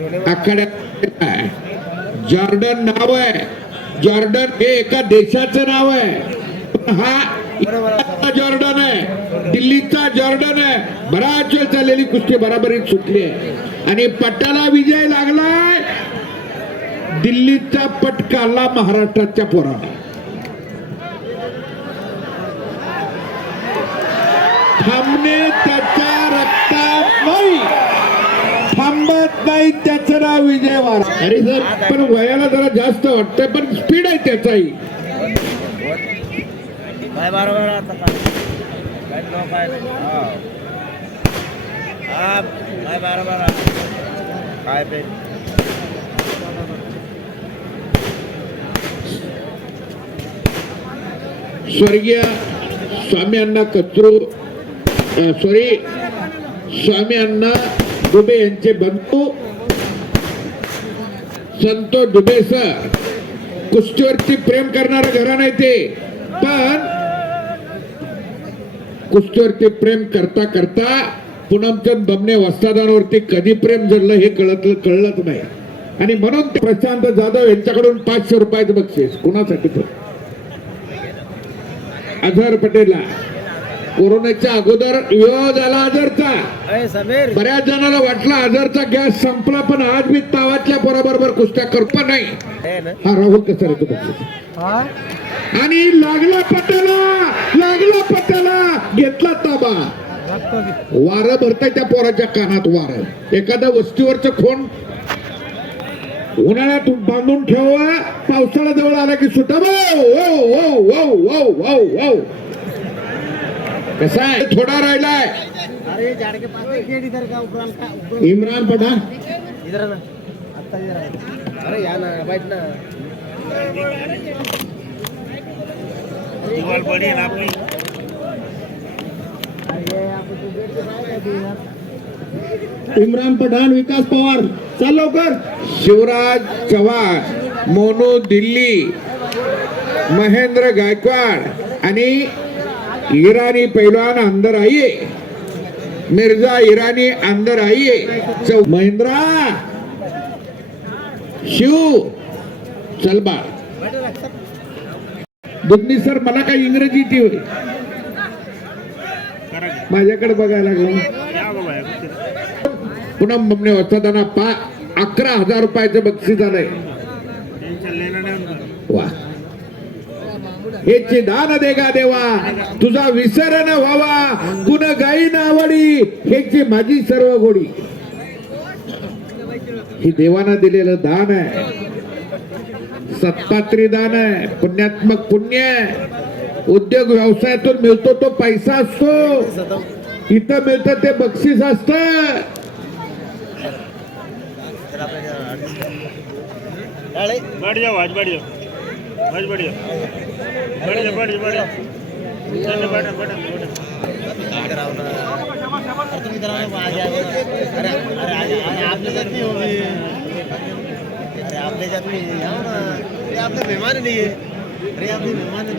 आखाड्यात जॉर्डन नाव आहे. जॉर्डन हे एका देशाचं नाव आहे. हा जॉर्डन आहे, दिल्लीचा जॉर्डन आहे. बराच वेळ चाललेली कुस्ती बराबरीत सुटली आहे आणि पट्ट्याला विजय लागलाय. दिल्लीचा पटकाला महाराष्ट्राच्या पोराला. थांबणे त्याच्या रक्तात नाही, थांबत नाही त्याचं नाव विजय वारा. अरे सर, पण वयाला जरा जास्त वाटतंय, पण स्पीड आहे त्याचाही. काय बरोबर आता काय बरोबर काय पे स्वर्गीय स्वामी अण्णा कचरू स्वामी अण्णा दुबे यांचे बंधू संतोष दुबे सर. कुस्तीवरती प्रेम करणारं घराणं आहे ते, पण कुस्तीवरती प्रेम करता करता पूनमचंद बमणे वस्तादांवरती कधी प्रेम जडलं हे कळलंच नाही. आणि म्हणून प्रशांत जाधव यांच्याकडून 500 रुपयाचं बक्षीस कुणासाठी? अझर पटेलला. कोरोनाच्या अगोदर विवाह झाला अझरचा. बऱ्याच जणांना वाटलं अझरचा गॅस संपला, पण आज मी तावातल्या पोराबरोबर कुस्त्या करतो नाही. हा राहुल कसा रे तो. आणि लागला पट्याला घेतला ताबा. वारं भरताय त्या पोराच्या कानात वारं. एखाद्या वस्तीवरचं खोंड उन्हाळ्यात बांधून ठेवा, पावसाळा जवळ आला की सुटा. कसा आहे? थोडा राहिलाय. इम्रान पठाण अरे या ना बैठ ना. इम्रान पठाण, विकास पवार, चल लवकर. शिवराज चव्हाण, मोनू दिल्ली, महेंद्र गायकवाड आणि इराणी पैलवान अंदर आइए. मिर्जा इराणी अंदर आइए. महेंद्रा शिव चल बा. दुधनी सर, मला काय इंग्रजी ती होय माझ्याकडे बघायला लागलो. पुन्हा बमणे वस्तादांना 11,000 रुपयाचं बक्षीस आलंय. वा. हेचे दान देगा देवा, तुझा विसर न व्हावा, गुण गाईन आवडी, हेची माझी सर्व गोडी. ही देवानं दिलेलं दान आहे, सत्पात्री दान आहे, पुण्यात्मक पुण्य आहे. उद्योग व्यवसायातून मिळतो तो पैसा असतो, इथं मिळतं ते बक्षीस असतं. आपले जात नाही, आपले मेहमान नाही आहे. अरे आपले मेहमान नाही.